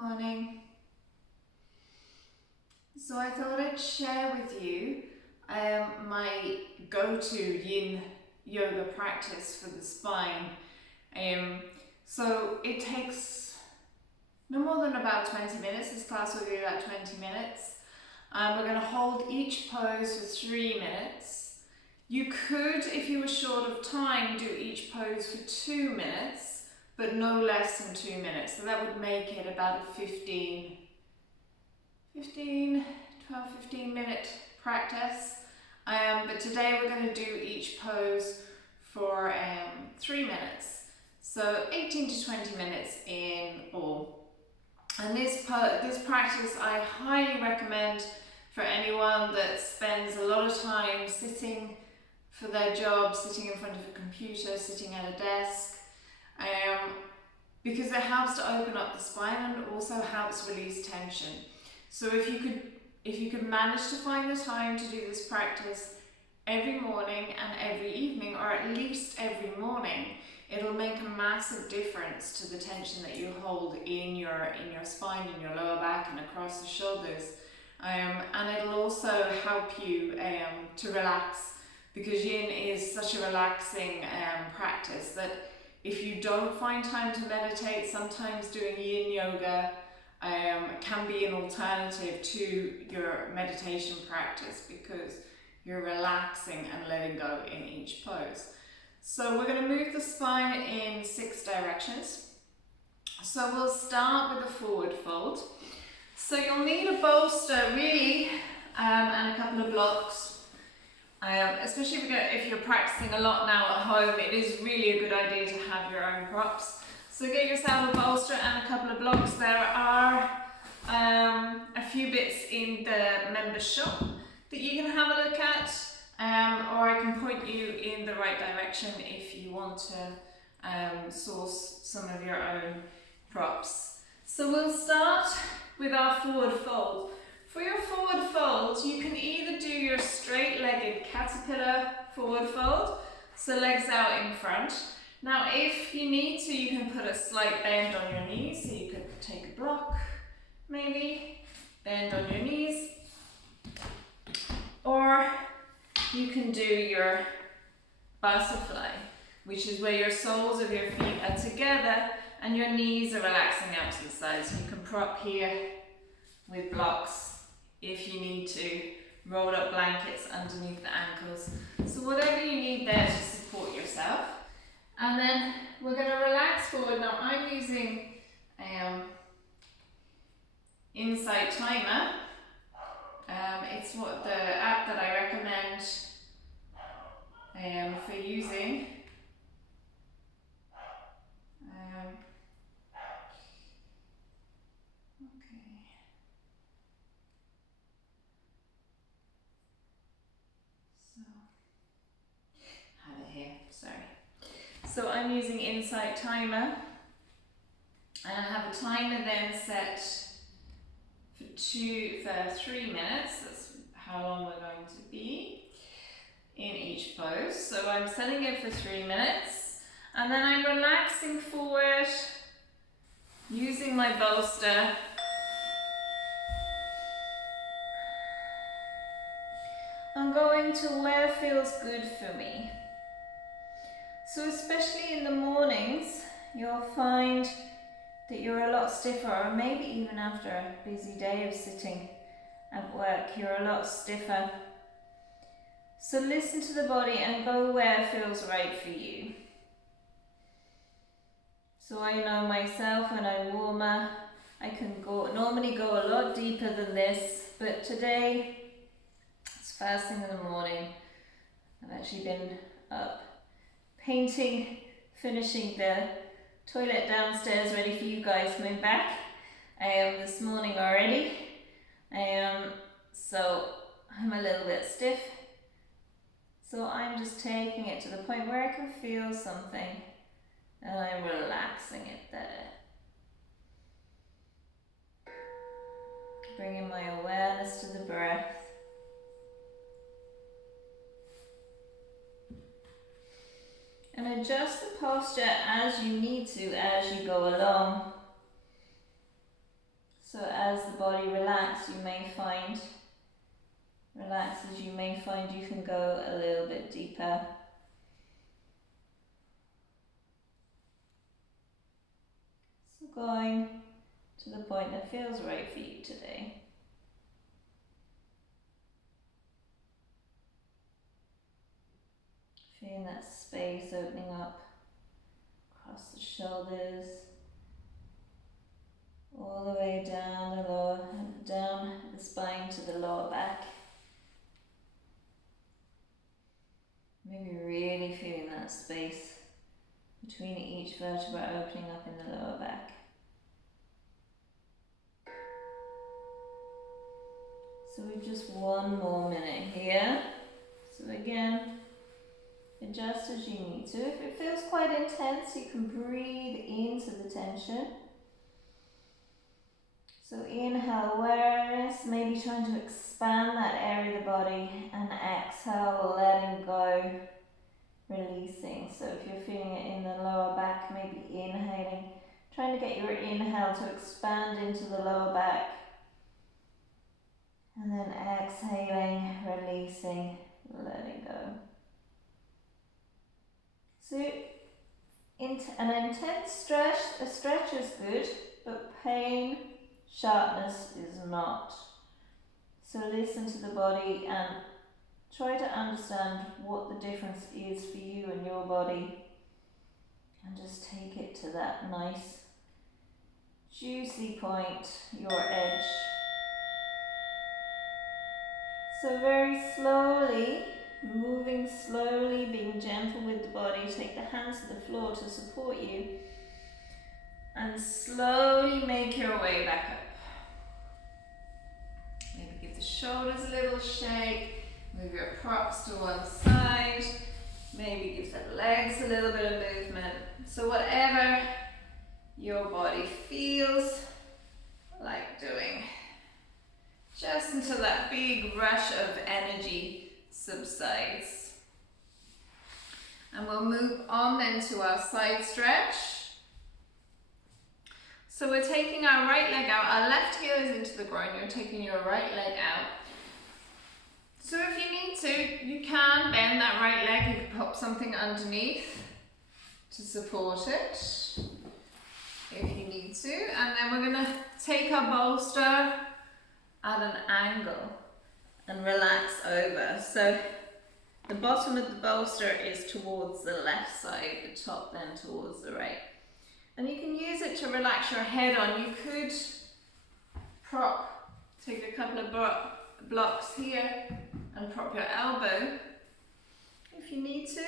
Morning. So I thought I'd share with you my go-to yin yoga practice for the spine. So it takes no more than about 20 minutes. This class will be about 20 minutes. We're going to hold each pose for 3 minutes. You could, if you were short of time, do each pose for 2 minutes, but no less than 2 minutes. So that would make it about a 12-15 minute practice. But today we're going to do each pose for 3 minutes. So 18 to 20 minutes in all. And this practice I highly recommend for anyone that spends a lot of time sitting for their job, sitting in front of a computer, sitting at a desk, because it helps to open up the spine and also helps release tension. So if you could manage to find the time to do this practice every morning and every evening, or at least every morning, it'll make a massive difference to the tension that you hold in your spine, in your lower back and across the shoulders. And it'll also help you to relax, because yin is such a relaxing practice that if you don't find time to meditate, sometimes doing yin yoga can be an alternative to your meditation practice, because you're relaxing and letting go in each pose. So we're going to move the spine in 6 directions. So we'll start with a forward fold. So you'll need a bolster really, and a couple of blocks. Especially if you're practicing a lot now at home, it is really a good idea to have your own props. So get yourself a bolster and a couple of blocks. There are a few bits in the members shop that you can have a look at, or I can point you in the right direction if you want to source some of your own props. So we'll start with our forward fold. For your forward fold, you can either do your straight-legged caterpillar forward fold, so legs out in front. Now if you need to, you can put a slight bend on your knees, so you could take a block, maybe, bend on your knees, or you can do your butterfly, which is where your soles of your feet are together and your knees are relaxing out to the sides. You can prop here with blocks if you need to, roll up blankets underneath the ankles. So whatever you need there to support yourself. And then we're going to relax forward. Now I'm using Insight Timer. It's what the app that I recommend for using. So I'm using Insight Timer, and I have a timer then set for 3 minutes. That's how long we're going to be in each pose. So I'm setting it for 3 minutes, and then I'm relaxing forward using my bolster. I'm going to where feels good for me. So especially in the mornings, you'll find that you're a lot stiffer, or maybe even after a busy day of sitting at work, you're a lot stiffer. So listen to the body and go where feels right for you. So I know myself, when I'm warmer, I can normally go a lot deeper than this, but today it's first thing in the morning. I've actually been up painting, finishing the toilet downstairs, ready for you guys coming back this morning already. So I'm a little bit stiff. So I'm just taking it to the point where I can feel something, and I'm relaxing it there. Bringing my awareness to the breath. And adjust the posture as you need to, as you go along. So as the body relaxes, you may find you can go a little bit deeper. So going to the point that feels right for you today. Feeling that space opening up across the shoulders, all the way down the spine to the lower back. Maybe really feeling that space between each vertebra opening up in the lower back. So we've just one more minute here. So again, adjust as you need to. If it feels quite intense, you can breathe into the tension. So inhale awareness, maybe trying to expand that area of the body, and exhale, letting go, releasing. So if you're feeling it in the lower back, maybe inhaling, trying to get your inhale to expand into the lower back, and then exhaling, releasing, letting go. So an intense stretch is good, but pain, sharpness is not. So listen to the body and try to understand what the difference is for you and your body, and just take it to that nice juicy point, your edge. So very slowly, moving slowly, being gentle with the body, take the hands to the floor to support you, and slowly make your way back up. Maybe give the shoulders a little shake, move your props to one side, maybe give the legs a little bit of movement. So whatever your body feels like doing, just until that big rush of energy subsides. And we'll move on then to our side stretch. So we're taking our right leg out, our left heel is into the groin, you're taking your right leg out. So if you need to, you can bend that right leg, you can pop something underneath to support it, if you need to. And then we're going to take our bolster at an angle and relax over. So the bottom of the bolster is towards the left side, the top then towards the right. And you can use it to relax your head on. You could take a couple of blocks here and prop your elbow if you need to.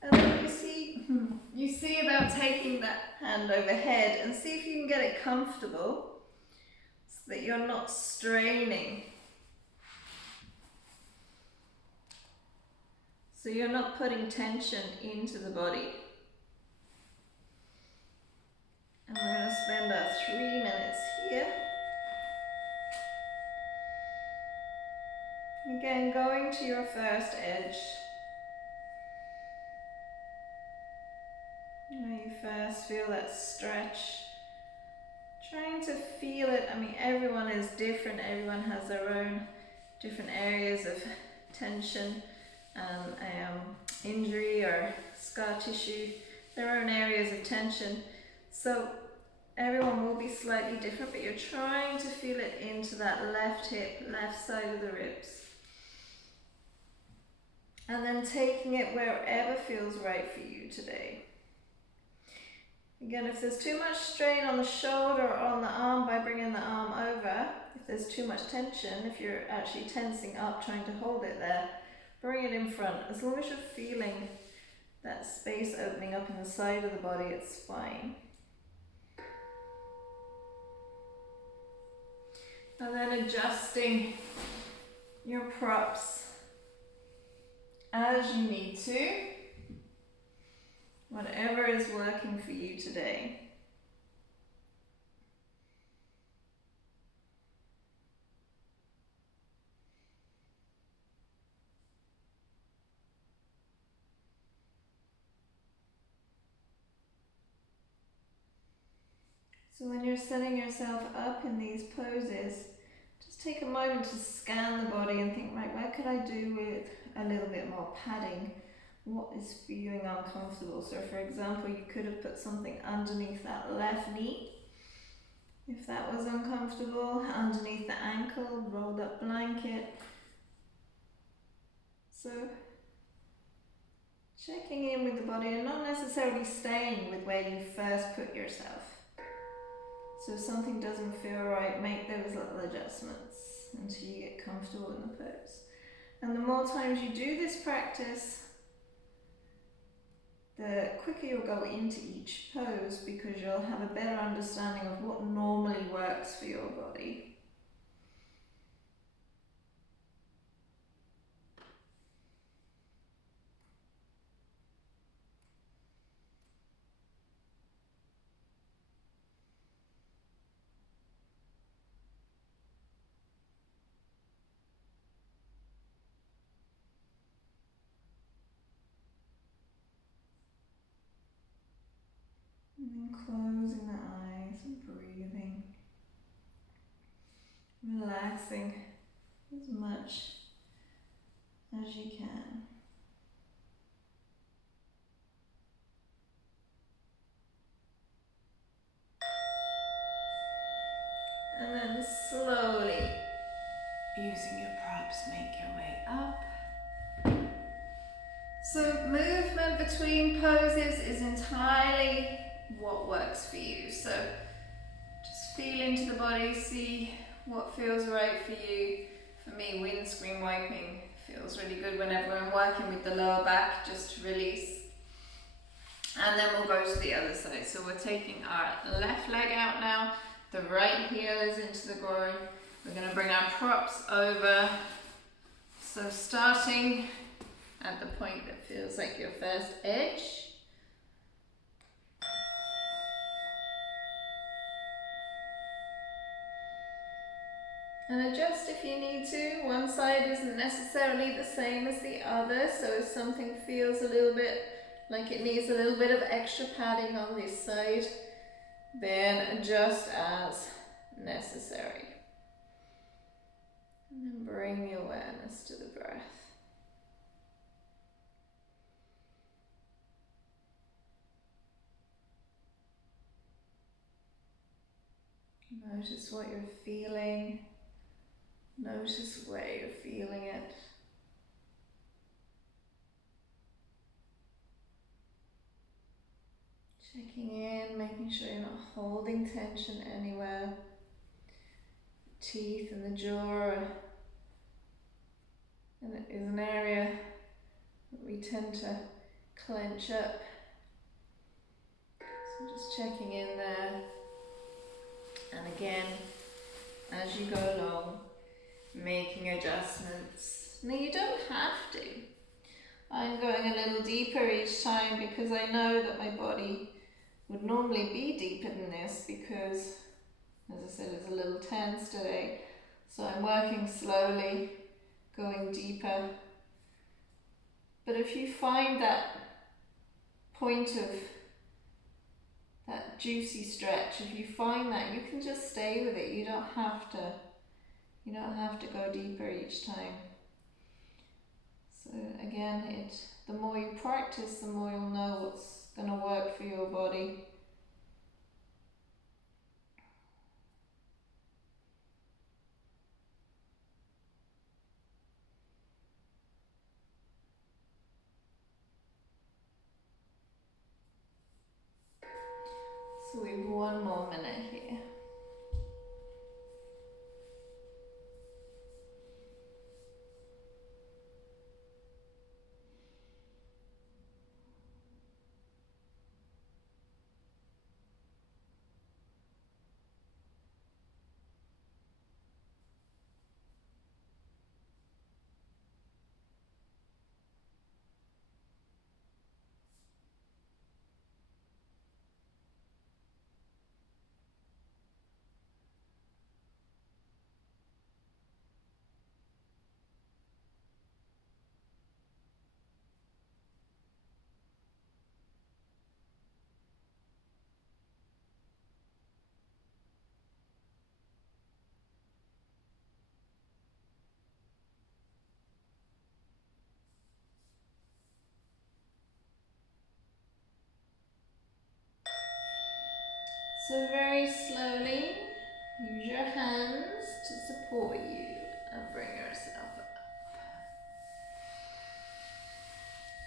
And then you see about taking that hand overhead and see if you can get it comfortable so that you're not straining. So you're not putting tension into the body. And we're going to spend our 3 minutes here. Again, going to your first edge. When you first feel that stretch, trying to feel it. I mean, everyone is different. Everyone has their own different areas of tension and injury or scar tissue, their own areas of tension. So everyone will be slightly different, but you're trying to feel it into that left hip, left side of the ribs. And then taking it wherever feels right for you today. Again, if there's too much strain on the shoulder or on the arm, by bringing the arm over, if there's too much tension, if you're actually tensing up, trying to hold it there, bring it in front. As long as you're feeling that space opening up in the side of the body, it's fine. And then adjusting your props as you need to, whatever is working for you today. So when you're setting yourself up in these poses, just take a moment to scan the body and think, right, where could I do with a little bit more padding? What is feeling uncomfortable? So for example, you could have put something underneath that left knee. If that was uncomfortable, underneath the ankle, rolled up blanket. So checking in with the body and not necessarily staying with where you first put yourself. So if something doesn't feel right, make those little adjustments until you get comfortable in the pose. And the more times you do this practice, the quicker you'll go into each pose, because you'll have a better understanding of what normally works for your body. And then closing the eyes and breathing, relaxing as much as you can. And then slowly, using your props, make your way up. So movement between poses is entirely what works for you. So just feel into the body, see what feels right for you. For me, windscreen wiping feels really good whenever I'm working with the lower back, just to release. And then we'll go to the other side. So we're taking our left leg out now. The right heel is into the groin. We're going to bring our props over. So starting at the point that feels like your first edge. And adjust if you need to. One side isn't necessarily the same as the other, so if something feels a little bit like it needs a little bit of extra padding on this side, then adjust as necessary. And then bring the awareness to the breath. Notice what you're feeling. Notice where you're feeling it. Checking in, making sure you're not holding tension anywhere. Teeth and the jaw and it is an area that we tend to clench up. So just checking in there. And again, as you go along, making adjustments. Now you don't have to. I'm going a little deeper each time because I know that my body would normally be deeper than this because, as I said, it's a little tense today. So I'm working slowly, going deeper. But if you find that point of that juicy stretch, if you find that, you can just stay with it. You don't have to go deeper each time. So again, the more you practice, the more you'll know what's going to work for your body. So we have one more minute here. So very slowly, use your hands to support you and bring yourself up.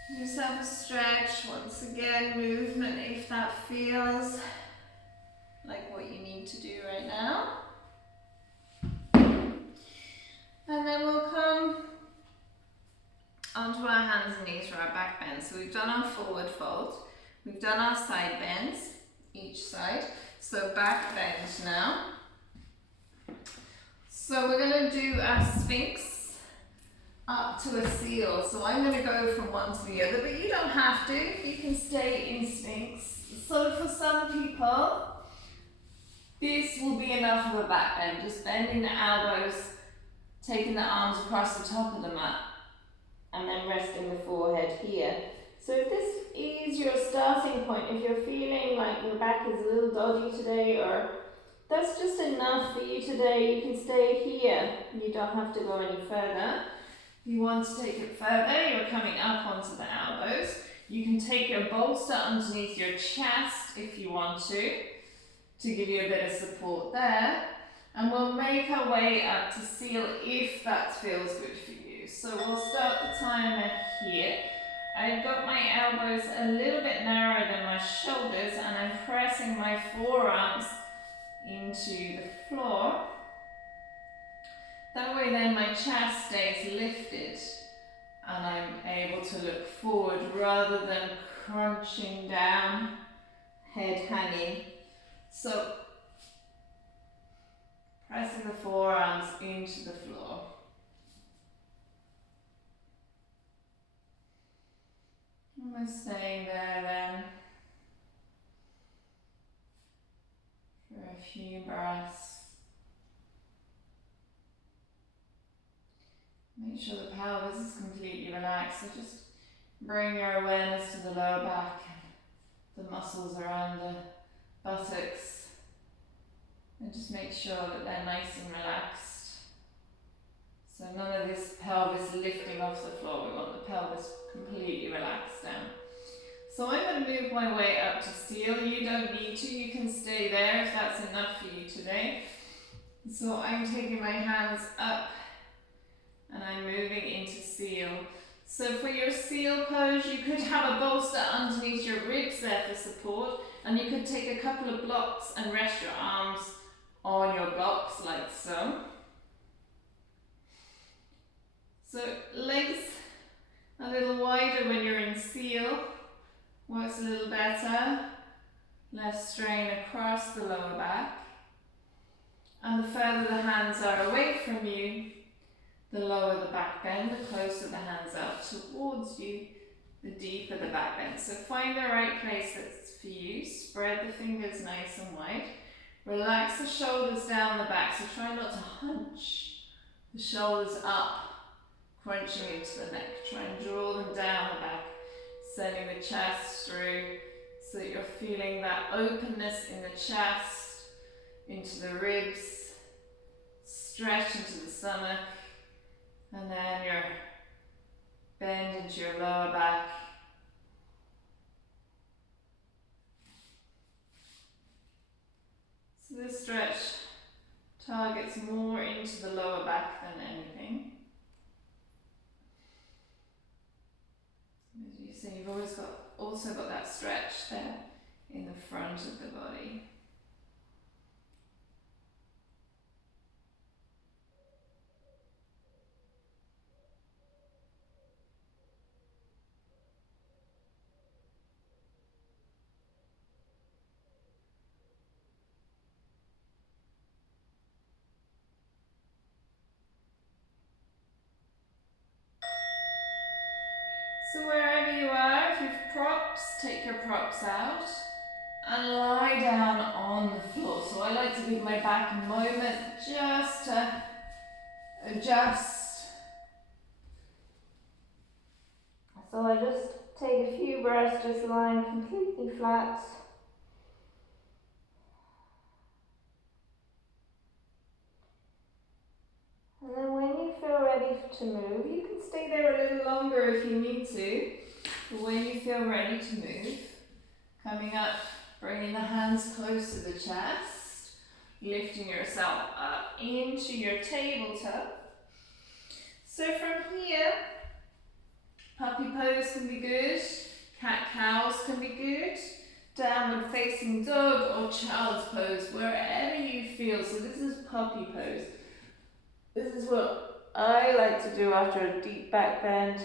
Give yourself a stretch. Once again, movement if that feels like what you need to do right now. And then we'll come onto our hands and knees for our back bend. So we've done our forward fold. We've done our side bends, each side. So back bend now. So we're going to do a Sphinx up to a seal. So I'm going to go from one to the other, but you don't have to. You can stay in Sphinx. So for some people, this will be enough of a back bend. Just bending the elbows, taking the arms across the top of the mat, and then resting the forehead here. So if this is your starting point, if you're feeling like your back is a little dodgy today, or that's just enough for you today, you can stay here. You don't have to go any further. If you want to take it further, you're coming up onto the elbows. You can take your bolster underneath your chest if you want to give you a bit of support there. And we'll make our way up to seal if that feels good for you. So we'll start the timer here. I've got my elbows a little bit narrower than my shoulders, and I'm pressing my forearms into the floor. That way then my chest stays lifted and I'm able to look forward rather than crunching down, head hanging. So pressing the forearms into the floor. And we're staying there then for a few breaths. Make sure the pelvis is completely relaxed, so just bring your awareness to the lower back and the muscles around the buttocks, and just make sure that they're nice and relaxed. So none of this pelvis lifting off the floor. We want the pelvis completely relaxed down. So I'm going to move my way up to seal. You don't need to, you can stay there if that's enough for you today. So I'm taking my hands up and I'm moving into seal. So for your seal pose, you could have a bolster underneath your ribs there for support, and you could take a couple of blocks and rest your arms on your blocks like so. So legs a little wider when you're in seal, works a little better. Less strain across the lower back. And the further the hands are away from you, the lower the back bend, the closer the hands up towards you, the deeper the back bend. So find the right place that's for you. Spread the fingers nice and wide. Relax the shoulders down the back, so try not to hunch the shoulders up, crunching into the neck. Try and draw them down the back, sending the chest through so that you're feeling that openness in the chest, into the ribs, stretch into the stomach, and then your bend into your lower back. So this stretch targets more into the lower back than anything. As you see, you've also got that stretch there in the front of the body. So wherever you are, if you've props, take your props out and lie down on the floor. So I like to give my back a moment just to adjust. So I just take a few breaths just lying completely flat. And then when you feel ready to move, you can stay there a little longer if you need to. But when you feel ready to move, coming up bringing the hands close to the chest, lifting yourself up into your tabletop. So from here, puppy pose can be good, cat-cows can be good, downward facing dog or child's pose, wherever you feel. So this is puppy pose. This is what I like to do after a deep back bend.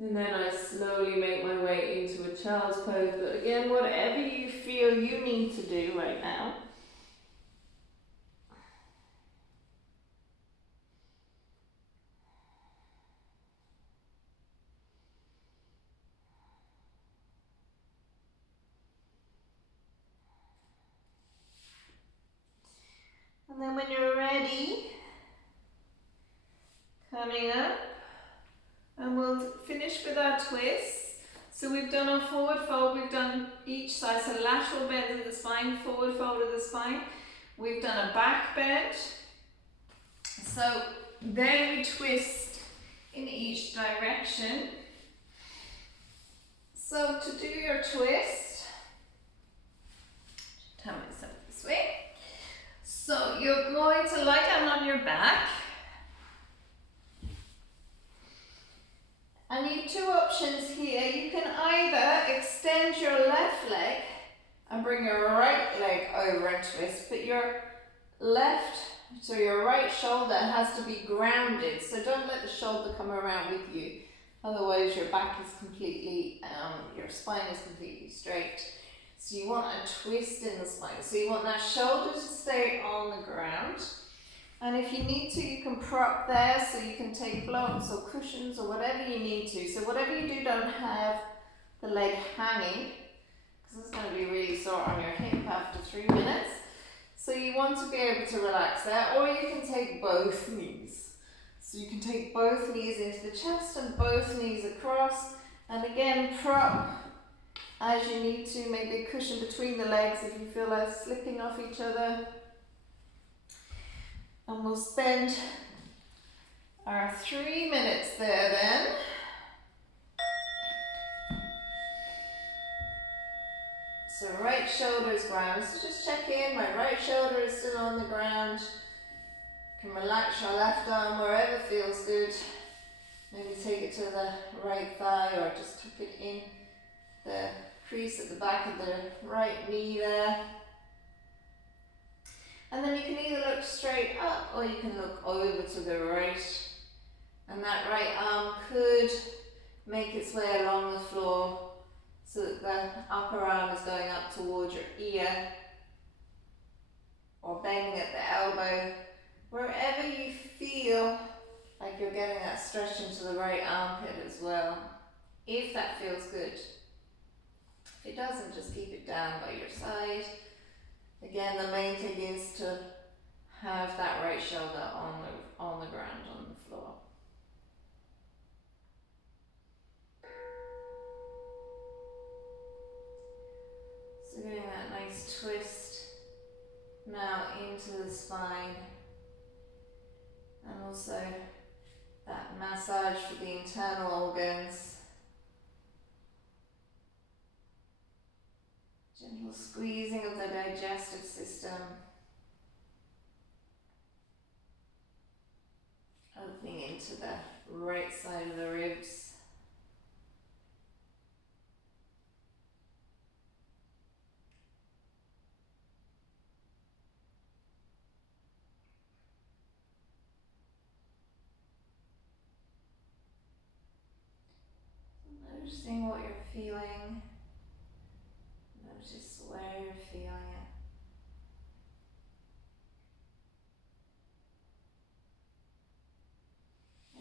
And then I slowly make my way into a child's pose. But again, whatever you feel you need to do right now. And then when you're ready, coming up, and we'll finish with our twists. So we've done a forward fold, we've done each side, so lateral bend of the spine, forward fold of the spine. We've done a back bend. So then we twist in each direction. So to do your twist, turn myself this way. So you're going to lie down on your back. And you have two options here. You can either extend your left leg and bring your right leg over and twist, but your left, so your right shoulder has to be grounded. So don't let the shoulder come around with you. Otherwise your back is completely, your spine is completely straight. So you want a twist in the spine. So you want that shoulder to stay on the ground. And if you need to, you can prop there, so you can take blocks or cushions or whatever you need to. So whatever you do, don't have the leg hanging, because it's going to be really sore on your hip after 3 minutes. So you want to be able to relax there, or you can take both knees. So you can take both knees into the chest and both knees across. And again, prop as you need to, maybe a cushion between the legs if you feel like slipping off each other. And we'll spend our 3 minutes there then. So right shoulder is grounded. So just check in, my right shoulder is still on the ground. You can relax your left arm wherever feels good. Maybe take it to the right thigh or just tuck it in the crease at the back of the right knee there. And then you can either look straight up or you can look over to the right. And that right arm could make its way along the floor so that the upper arm is going up towards your ear or bending at the elbow. Wherever you feel like you're getting that stretch into the right armpit as well, if that feels good. If it doesn't, just keep it down by your side. Again, the main thing is to have that right shoulder on the ground, on the floor. So getting that nice twist now into the spine, and also that massage for the internal organs. Gentle squeezing of the digestive system. Opening into the right side of the ribs. Noticing what you're feeling. Notice where you're feeling it.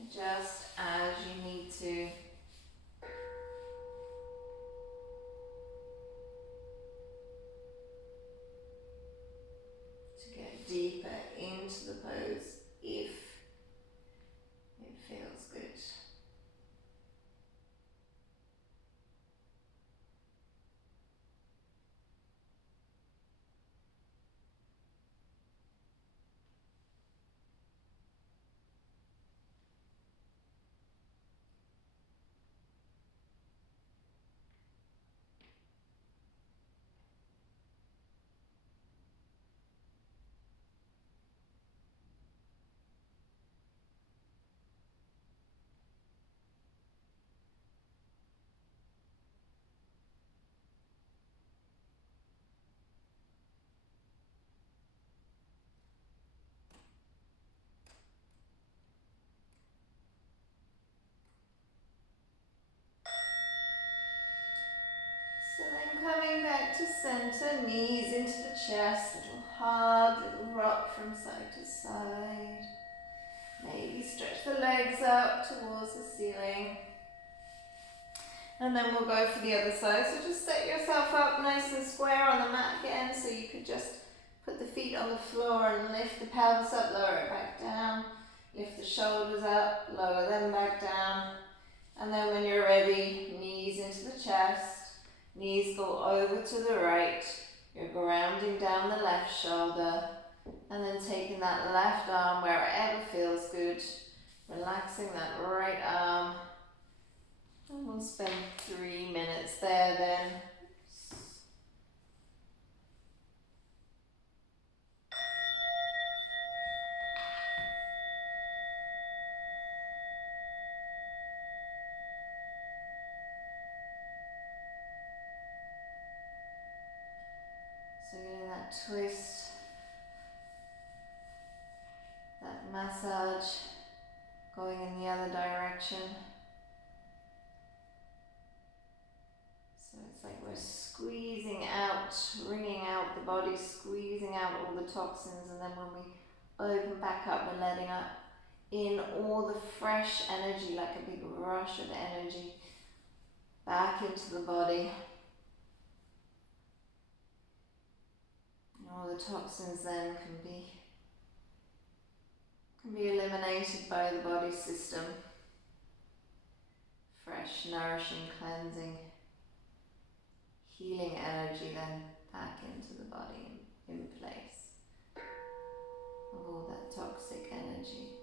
Adjust as you need to. To get deeper into the pose if it feels good. to center, knees into the chest, little hug, little rock from side to side. Maybe stretch the legs up towards the ceiling. And then we'll go for the other side. So just set yourself up nice and square on the mat again, so you could just put the feet on the floor and lift the pelvis up, lower it back down. Lift the shoulders up, lower them back down. And then when you're ready, knees into the chest, knees go over to the right. You're grounding down the left shoulder, and then taking that left arm wherever feels good, relaxing that right arm. And we'll spend 3 minutes there then. So getting that twist, that massage going in the other direction. So it's like we're squeezing out, wringing out the body, squeezing out all the toxins, and then when we open back up, we're letting in all the fresh energy, like a big rush of energy back into the body. And all the toxins then can be eliminated by the body system. Fresh, nourishing, cleansing, healing energy then back into the body in place of all that toxic energy.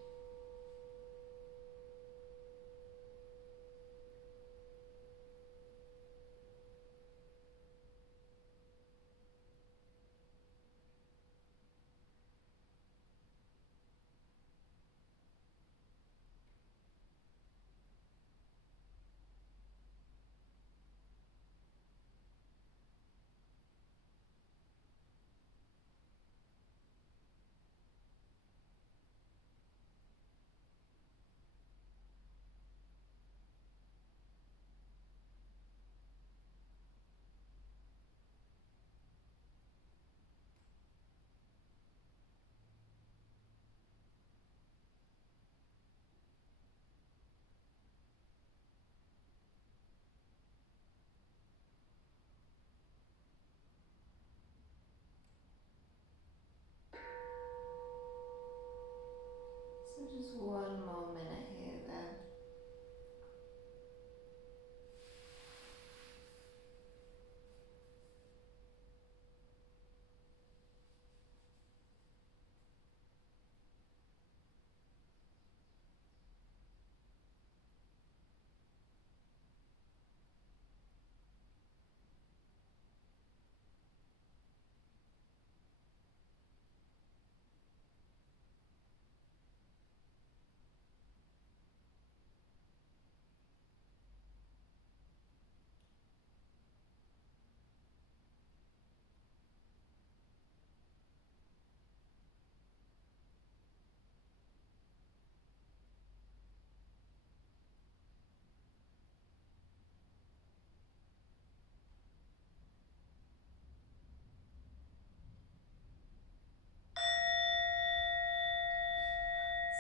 So just 1 more minute here then.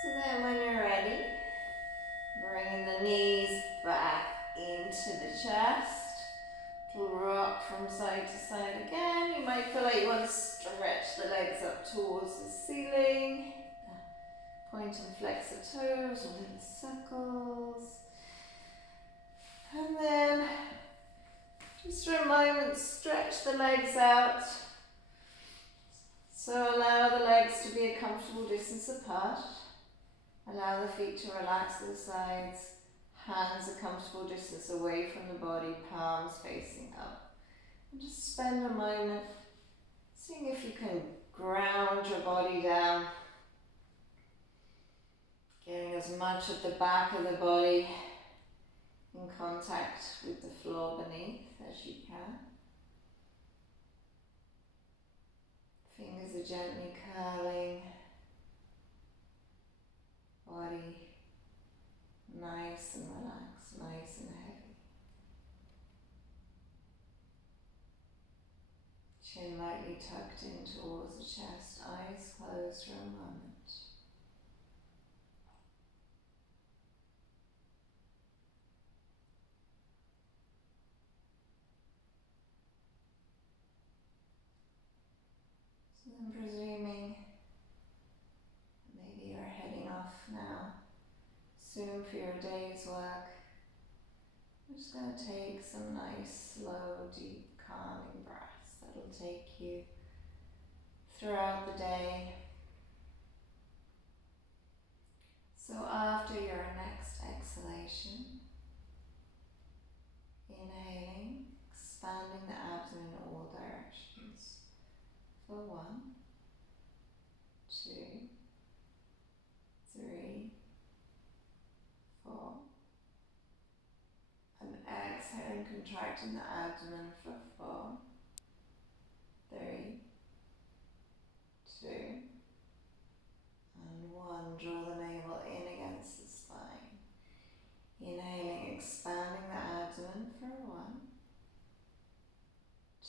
So then when you're ready, bringing the knees back into the chest. Little rock from side to side again. You might feel like you want to stretch the legs up towards the ceiling. Point and flex the toes, little circles. And then, just for a moment, stretch the legs out. So allow the legs to be a comfortable distance apart. Allow the feet to relax to the sides. Hands a comfortable distance away from the body, palms facing up. And just spend a moment seeing if you can ground your body down. Getting as much of the back of the body in contact with the floor beneath as you can. Fingers are gently curling. Body nice and relaxed, nice and heavy. belly tucked in towards the chest, eyes closed for a moment. So then presuming maybe you're heading off now soon for your day's work, we're just going to take some nice, slow, deep, calming breaths that'll take you throughout the day. So after your next exhalation, inhaling, expanding the abdomen in all directions for 1, 2, 3, 4, and exhaling, contracting the abdomen for 4, 3, 2, and 1. Draw the navel in against the spine. Inhaling, expanding the abdomen for 1,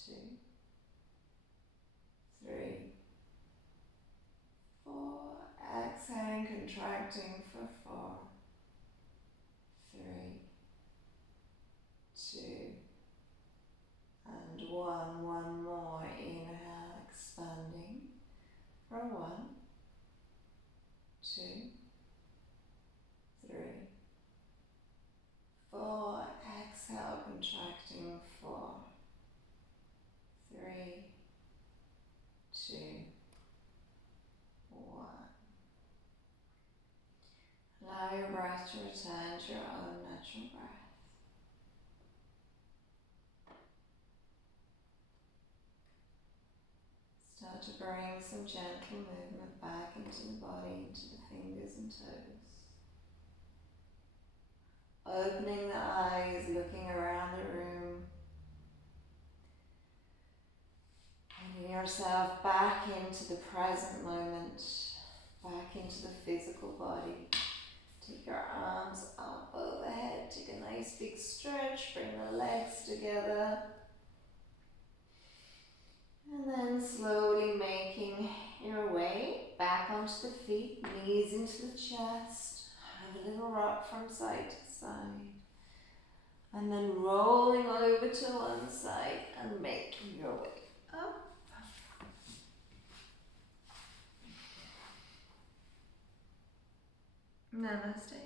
2, 3, 4. Exhaling, contracting for 4, 3, 2, and 1. One more. Inhale, expanding for 1, 2, 3, 4. Exhale, contracting 4, 3, 2, 1. Allow your breath to return to your own natural breath. Start to bring some gentle movement back into the body, into the fingers and toes. Opening the eyes, looking around the room. Bringing yourself back into the present moment, back into the physical body. Take your arms up overhead, take a nice big stretch, bring the legs together. And then slowly making your way back onto the feet, knees into the chest. Have a little rock from side to side. And then rolling over to one side and making your way up. Namaste.